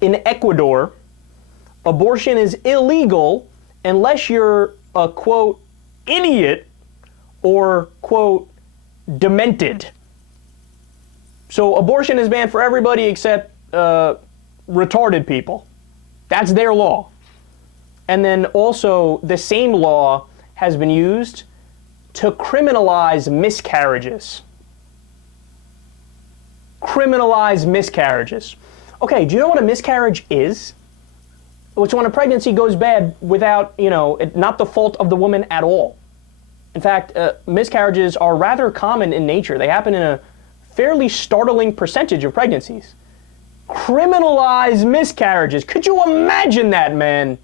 In Ecuador, abortion is illegal unless you're a, quote, idiot or, quote, demented. So abortion is banned for everybody except retarded people. That's their law. And then also the same law has been used to criminalize miscarriages. Criminalize miscarriages. Okay, do you know what a miscarriage is? It's when a pregnancy goes bad without, not the fault of the woman at all. In fact, miscarriages are rather common in nature. They happen in a fairly startling percentage of pregnancies. Criminalize miscarriages. Could you imagine that, man?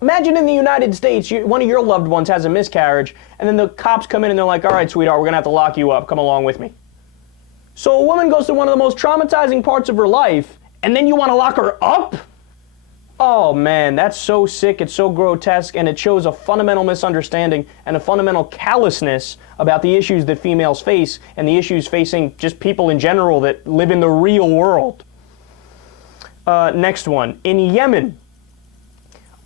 Imagine in the United States, one of your loved ones has a miscarriage, and then the cops come in and they're like, all right, sweetheart, we're going to have to lock you up. Come along with me. So a woman goes through one of the most traumatizing parts of her life, and then you want to lock her up? Oh man, that's so sick, it's so grotesque, and it shows a fundamental misunderstanding and a fundamental callousness about the issues that females face and the issues facing just people in general that live in the real world. Next one. In Yemen,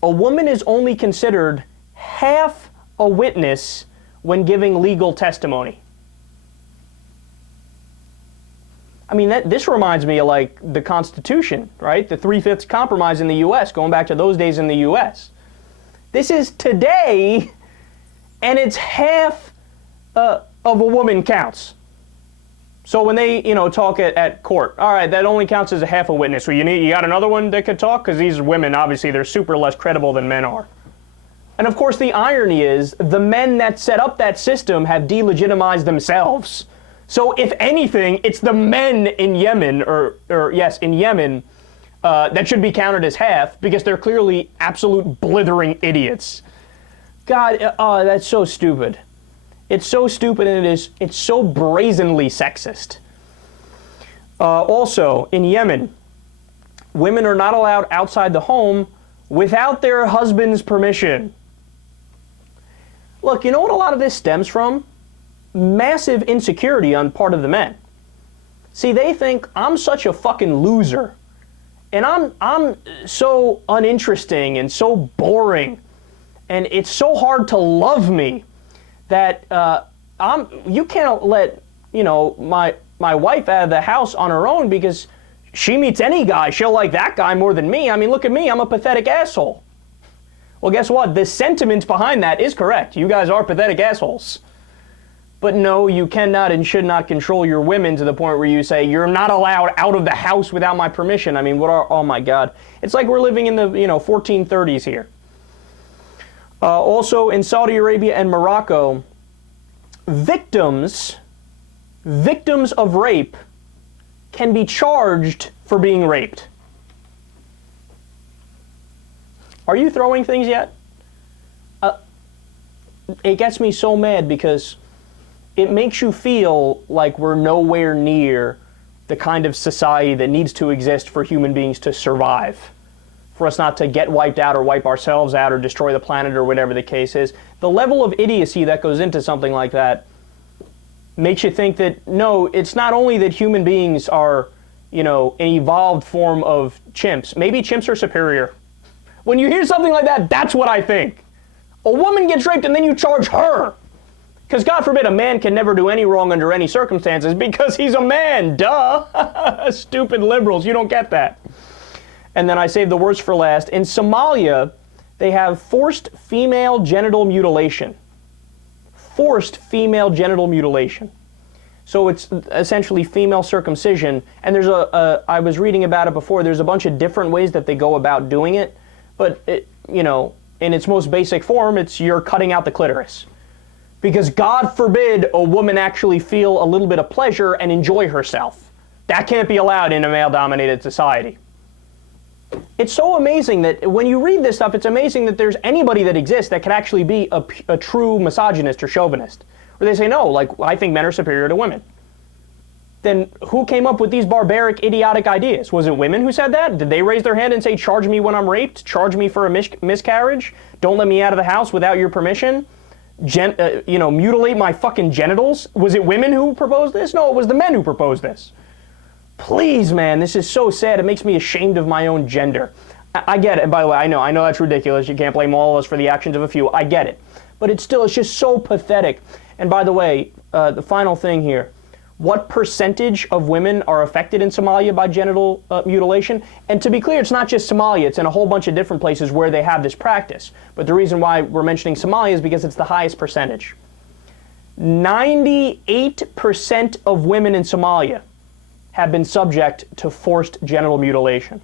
a woman is only considered half a witness when giving legal testimony. I mean, this reminds me of like the Constitution, right? The 3/5 compromise in the U.S., going back to those days in the U.S. This is today, and it's half of a woman counts. So when they, talk at court, all right, that only counts as a half a witness. So you got another one that could talk? Because these women, obviously, they're super less credible than men are. And of course, the irony is the men that set up that system have delegitimized themselves. So if anything, it's the men in Yemen, in Yemen, that should be counted as half because they're clearly absolute blithering idiots. God, that's so stupid. It's so stupid, and it's so brazenly sexist. Also, in Yemen, women are not allowed outside the home without their husband's permission. Look, you know what a lot of this stems from? Massive insecurity on part of the men. See, they think I'm such a fucking loser, and I'm so uninteresting and so boring, and it's so hard to love me that you can't let my wife out of the house on her own because she meets any guy, she'll like that guy more than me. I mean, look at me, I'm a pathetic asshole. Well, guess what? The sentiment behind that is correct. You guys are pathetic assholes. But no, you cannot and should not control your women to the point where you say, you're not allowed out of the house without my permission. I mean, oh my God. It's like we're living in the 1430s here. Also in Saudi Arabia and Morocco, victims of rape can be charged for being raped. Are you throwing things yet? It gets me so mad because it makes you feel like we're nowhere near the kind of society that needs to exist for human beings to survive. For us not to get wiped out or wipe ourselves out or destroy the planet or whatever the case is. The level of idiocy that goes into something like that makes you think that, no, it's not only that human beings are, an evolved form of chimps. Maybe chimps are superior. When you hear something like that, that's what I think. A woman gets raped and then you charge her. Because God forbid a man can never do any wrong under any circumstances because he's a man, duh. Stupid liberals, you don't get that. And then I saved the worst for last. In Somalia, they have forced female genital mutilation. Forced female genital mutilation. So it's essentially female circumcision. And there's I was reading about it before, there's a bunch of different ways that they go about doing it. But, in its most basic form, it's you're cutting out the clitoris. Because God forbid a woman actually feel a little bit of pleasure and enjoy herself. That can't be allowed in a male-dominated society. It's so amazing that when you read this stuff, it's amazing that there's anybody that exists that can actually be a true misogynist or chauvinist. Where they say, no, I think men are superior to women. Then who came up with these barbaric, idiotic ideas? Was it women who said that? Did they raise their hand and say, charge me when I'm raped? Charge me for a miscarriage? Don't let me out of the house without your permission? Mutilate my fucking genitals? Was it women who proposed this? No, it was the men who proposed this. Please, man, this is so sad. It makes me ashamed of my own gender. I get it. And by the way, I know that's ridiculous. You can't blame all of us for the actions of a few. I get it. But it's just so pathetic. And by the way, the final thing here, what percentage of women are affected in Somalia by genital mutilation? And to be clear, it's not just Somalia. It's in a whole bunch of different places where they have this practice. But the reason why we're mentioning Somalia is because it's the highest percentage. 98% of women in Somalia have been subject to forced genital mutilation.